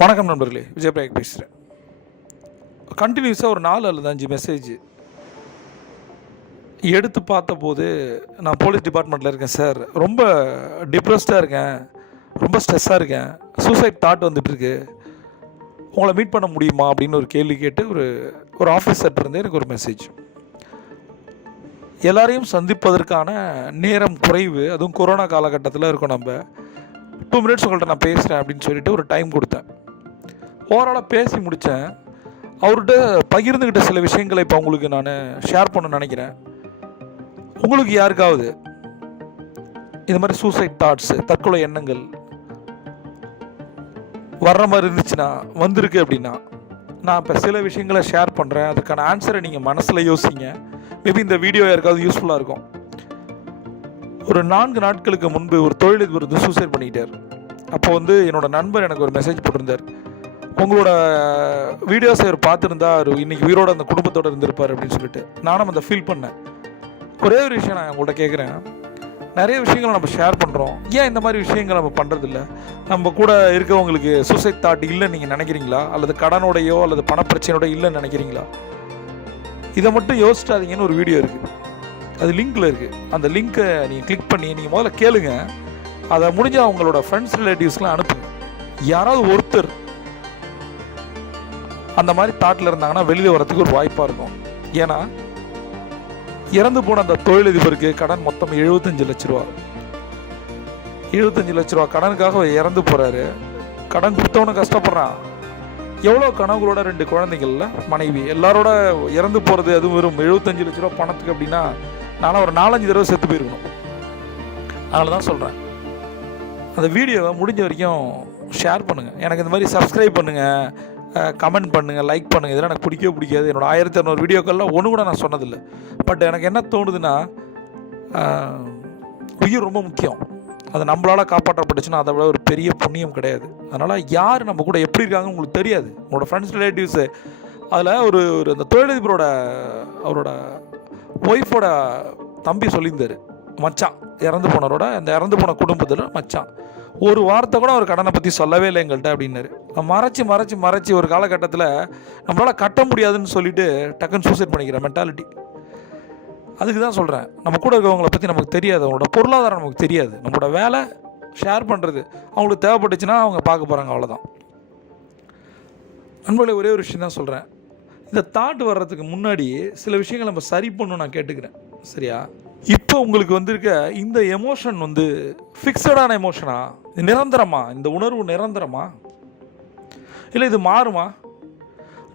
வணக்கம் நண்பர்களே விஜயபிரயாக் பேசுகிறேன் கண்டினியூஸாக ஒரு நாலு அல்லது அஞ்சு மெசேஜ் எடுத்து பார்த்தபோது நான் போலீஸ் டிபார்ட்மெண்ட்டில் இருக்கேன் சார் ரொம்ப டிப்ரெஸ்டாக இருக்கேன். ரொம்ப ஸ்ட்ரெஸ்ஸாக இருக்கேன். சூசைட் தாட் வந்துட்டுருக்கு உங்களை மீட் பண்ண முடியுமா அப்படின்னு ஒரு கேள்வி கேட்டு ஒரு ஒரு ஆஃபீஸர்ட்ட இருந்து எனக்கு ஒரு மெசேஜ் எல்லாரையும் சந்திப்பதற்கான நேரம் குறைவு. அதுவும் கொரோனா காலகட்டத்தில் இருக்கோம் நம்ம. டூ மினிட்ஸ் உங்கள்கிட்ட நான் பேசுகிறேன் அப்படின்னு சொல்லிட்டு ஒரு டைம் கொடுத்தேன். ஓவராலாக பேசி முடித்தேன் அவர்கிட்ட பகிர்ந்துக்கிட்ட சில விஷயங்களை இப்போ உங்களுக்கு நான் ஷேர் பண்ண நினைக்கிறேன். உங்களுக்கு யாருக்காவது இந்த மாதிரி சூசைட் தாட்ஸு தற்கொலை எண்ணங்கள் வர்ற மாதிரி இருந்துச்சுன்னா வந்திருக்கு அப்படின்னா நான் இப்போ சில விஷயங்களை ஷேர் பண்ணுறேன் அதுக்கான ஆன்சரை நீங்கள் மனசில் யோசிங்க. மேபி இந்த வீடியோ யாருக்காவது யூஸ்ஃபுல்லாக இருக்கும். ஒரு நான்கு நாட்களுக்கு முன்பு ஒரு தொழிலதிபர் வந்து சூசைட் பண்ணிக்கிட்டார் அப்போ வந்து என்னோடய நண்பர் எனக்கு ஒரு மெசேஜ் போட்டிருந்தார். உங்களோட வீடியோஸ் அவர் பார்த்துருந்தா அவர் இன்னைக்கு உயிரோட அந்த குடும்பத்தோடு இருந்திருப்பார் அப்படின்னு சொல்லிட்டு நானும் அந்த ஃபீல் பண்ணேன். ஒரே ஒரு விஷயம் நான் உங்கள்கிட்ட கேட்குறேன் நிறைய விஷயங்களை நம்ம ஷேர் பண்ணுறோம் ஏன் இந்த மாதிரி விஷயங்கள் நம்ம பண்ணுறதில்ல நம்ம கூட இருக்கவங்களுக்கு சூசைட் தாட் இல்லைன்னு நீங்கள் நினைக்கிறீங்களா? அல்லது கடனோடையோ அல்லது பணப்பிரச்சனையோட இல்லைன்னு நினைக்கிறீங்களா? இதை மட்டும் யோசிச்சாதீங்கன்னு ஒரு வீடியோ இருக்குது அது லிங்க்கில் இருக்குது அந்த லிங்க்கை நீங்கள் கிளிக் பண்ணி நீங்கள் முதல்ல கேளுங்க. அதை முடிஞ்சால் அவங்களோட ஃப்ரெண்ட்ஸ் ரிலேட்டிவ்ஸ்லாம் அனுப்புங்க. யாராவது ஒருத்தர் அந்த மாதிரி தாட்டில் இருந்தாங்கன்னா வெளியில் வரத்துக்கு ஒரு வாய்ப்பாக இருக்கும். ஏன்னா இறந்து போன அந்த தொழிலதிபருக்கு கடன் மொத்தம் எழுபத்தஞ்சு லட்ச ரூபா. எழுபத்தஞ்சு லட்ச ரூபா கடனுக்காக அவர் இறந்து போகிறாரு கடன் கொடுத்தவனு கஷ்டப்படுறான். எவ்வளோ கனவுகளோட ரெண்டு குழந்தைகள்ல? மனைவி. எல்லாரோட இறந்து போகிறது அதுவும் வெறும் எழுபத்தஞ்சு லட்ச ரூபா பணத்துக்கு அப்படின்னா நானும் ஒரு நாலஞ்சு தடவை செத்து போயிருக்கணும். அதனால தான் சொல்கிறேன் அந்த வீடியோவை முடிஞ்ச வரைக்கும் ஷேர் பண்ணுங்கள் எனக்கு இந்த மாதிரி சப்ஸ்கிரைப் பண்ணுங்கள் கமெண்ட் பண்ணுங்கள் லைக் பண்ணுங்கள் இதெல்லாம் எனக்கு பிடிக்கவே பிடிக்காது. என்னோடய ஆயிரத்தி இரநூறு வீடியோக்கள்லாம் ஒன்று கூட நான் சொன்னதில்லை. பட் எனக்கு என்ன தோணுதுன்னா உயிர் ரொம்ப முக்கியம். அது நம்மளால் காப்பாற்றப்பட்டுச்சுன்னா அதை விட ஒரு பெரிய புண்ணியம் கிடையாது. அதனால் யார் நம்ம கூட எப்படி இருக்காங்க உங்களுக்கு தெரியாது. உங்களோட ஃப்ரெண்ட்ஸ் ரிலேட்டிவ்ஸு அதில் ஒரு ஒரு அந்த தொழிலதிபரோட அவரோட ஒய்ஃபோட தம்பி சொல்லியிருந்தார். மச்சான். இறந்து போனவரோட அந்த இறந்து போன குடும்பத்தில் மச்சான். ஒரு வார்த்தை கூட அவர் கடனை பற்றி சொல்லவே இல்லை எங்கள்கிட்ட அப்படின்னாரு. மறைச்சி மறைச்சி மறைச்சி ஒரு காலகட்டத்தில் நம்மளால் கட்ட முடியாதுன்னு சொல்லிட்டு டக்குன்னு சூசைட் பண்ணிக்கிற மென்டாலிட்டி அதுக்கு தான் சொல்கிறேன் நம்ம கூட இருக்கவங்கள பற்றி நமக்கு தெரியாது. அவங்களோட பொருளாதாரம் நமக்கு தெரியாது. நம்மளோட வேலை ஷேர் பண்ணுறது அவங்களுக்கு தேவைப்பட்டுச்சுன்னா அவங்க பார்க்க போகிறாங்க அவ்வளோதான் நண்பர்களே ஒரே ஒரு விஷயம் தான் சொல்கிறேன் இந்த தாட் வர்றதுக்கு முன்னாடி சில விஷயங்களை நம்ம சரி பண்ணணும் நான் கேட்டுக்கிறேன். சரியா? இப்போ உங்களுக்கு வந்திருக்க இந்த எமோஷன் வந்து ஃபிக்ஸடான எமோஷனா இது நிரந்தரமா? இந்த உணர்வு நிரந்தரமா? இல்லை இது மாறுமா?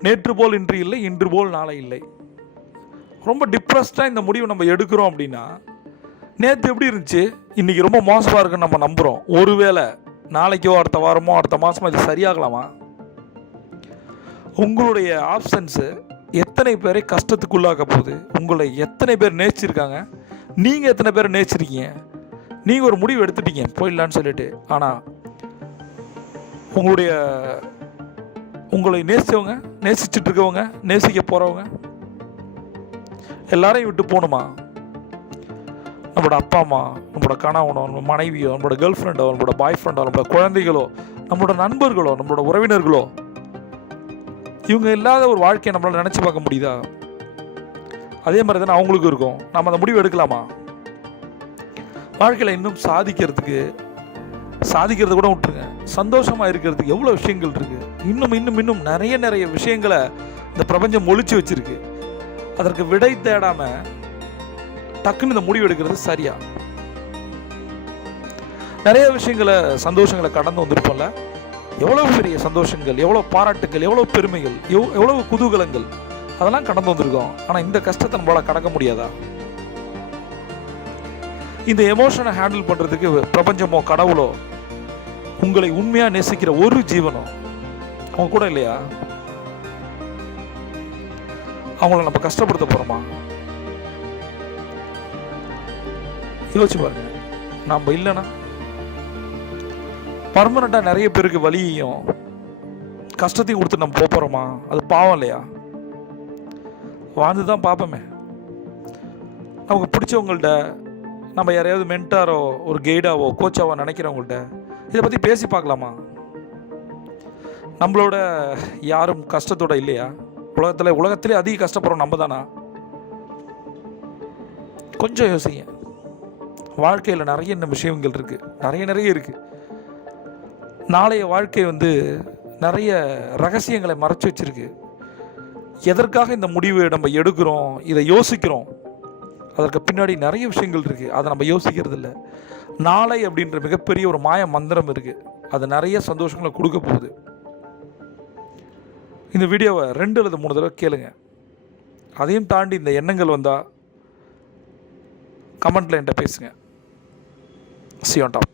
நேற்று போல் இன்று இல்லை இன்று போல் நாளை இல்லை. ரொம்ப டிப்ரெஸ்டாக இந்த முடிவை நம்ம எடுக்கிறோம் அப்படின்னா நேற்று எப்படி இருந்துச்சு? இன்றைக்கி ரொம்ப மோசமாக இருக்குன்னு நம்ம நம்புகிறோம் ஒருவேளை நாளைக்கோ அடுத்த வாரமோ அடுத்த மாதமோ இது சரியாகலாமா? உங்களுடைய ஆப்ஷன்ஸு எத்தனை பேரை கஷ்டத்துக்குள்ளாக்க போகுது? உங்களை எத்தனை பேர் நேசிச்சிருக்காங்க? நீங்கள் எத்தனை பேர் நேசிச்சிருக்கீங்க? நீங்கள் ஒரு முடிவு எடுத்துட்டீங்க போயிடலான்னு சொல்லிட்டு. ஆனால் உங்களுடைய உங்களை நேசித்தவங்க நேசிச்சுட்டு இருக்கவங்க நேசிக்க போகிறவங்க எல்லாரையும் விட்டு போகணுமா? நம்மளோட அப்பா அம்மா நம்மளோட கணவனோ நம்ம மனைவியோ நம்மளோட கேர்ள் ஃப்ரெண்டோ நம்மளோட பாய் ஃப்ரெண்டோ நம்மளோட குழந்தைகளோ நம்மளோட நண்பர்களோ நம்மளோட உறவினர்களோ இவங்க இல்லாத ஒரு வாழ்க்கையை நம்மளால் நினச்சி பார்க்க முடியுதா? அதே மாதிரி தானே அவங்களுக்கும் இருக்கும். நம்ம அந்த முடிவு எடுக்கலாமா? வாழ்க்கையில் இன்னும் சாதிக்கிறதுக்கு சாதிக்கிறத கூட விட்டுருங்க. சந்தோஷமாக இருக்கிறதுக்கு எவ்வளோ விஷயங்கள் இருக்குது இன்னும் இன்னும் இன்னும் நிறைய நிறைய விஷயங்களை இந்த பிரபஞ்சம் ஒழிச்சு வச்சிருக்கு. அதற்கு விடை தேடாம டக்குன்னு இந்த முடிவு எடுக்கிறது சரியா? நிறைய விஷயங்களை சந்தோஷங்களை கடந்து வந்திருப்போம்ல? எவ்வளவு பெரிய சந்தோஷங்கள் எவ்வளவு பாராட்டுகள் எவ்வளவு பெருமைகள் எவ் எவ்வளவு குதூகலங்கள். அதெல்லாம் கடந்து வந்திருக்கோம். ஆனால் இந்த கஷ்டத்தை நம்மளால கடக்க முடியாதா? இந்த எமோஷனை ஹேண்டில் பண்ணுறதுக்கு பிரபஞ்சமோ கடவுளோ உங்களை உண்மையாக நேசிக்கிற ஒரு ஜீவனோ அவங்க கூட இல்லையா? அவங்கள நம்ம கஷ்டப்படுத்த போகிறோமா யோசிச்சு பாருங்க. நம்ம இல்லைன்னா பர்மனெண்ட்டாக நிறைய பேருக்கு வலியையும் கஷ்டத்தையும் கொடுத்து நம்ம போக போகிறோமா அது பாவம் இல்லையா? வாழ்ந்து தான் பார்ப்போமே நமக்கு பிடிச்சவங்கள்ட்ட நம்ம யாரையாவது மென்டாரோ ஒரு கைடாவோ கோச்சாவோ நினைக்கிறவங்கள்ட்ட இதை பற்றி பேசி பார்க்கலாமா? நம்மளோட யாரும் கஷ்டத்தோட இல்லையா? உலகத்தில் உலகத்திலே அதிக கஷ்டப்படுறோம் நம்ம தானா? கொஞ்சம் யோசிங்க. வாழ்க்கையில் நிறைய இன்னும் விஷயங்கள் இருக்குது நிறைய நிறைய இருக்குது நாளைய வாழ்க்கை வந்து நிறைய ரகசியங்களை மறைச்சு வச்சிருக்கு. எதற்காக இந்த முடிவை நம்ம எடுக்கிறோம் இதை யோசிக்கிறோம்? அதற்கு பின்னாடி நிறைய விஷயங்கள் இருக்குது அதை நம்ம யோசிக்கிறது இல்லை நாளை அப்படின்ற மிகப்பெரிய ஒரு மாய மந்திரம் இருக்குது அது நிறைய சந்தோஷங்களை கொடுக்க போகுது. இந்த வீடியோவை ரெண்டு அல்லது மூணு தடவை கேளுங்க. அதையும் தாண்டி இந்த எண்ணங்கள் வந்தால் கமெண்ட்டில் என்கிட்ட பேசுங்க. C on top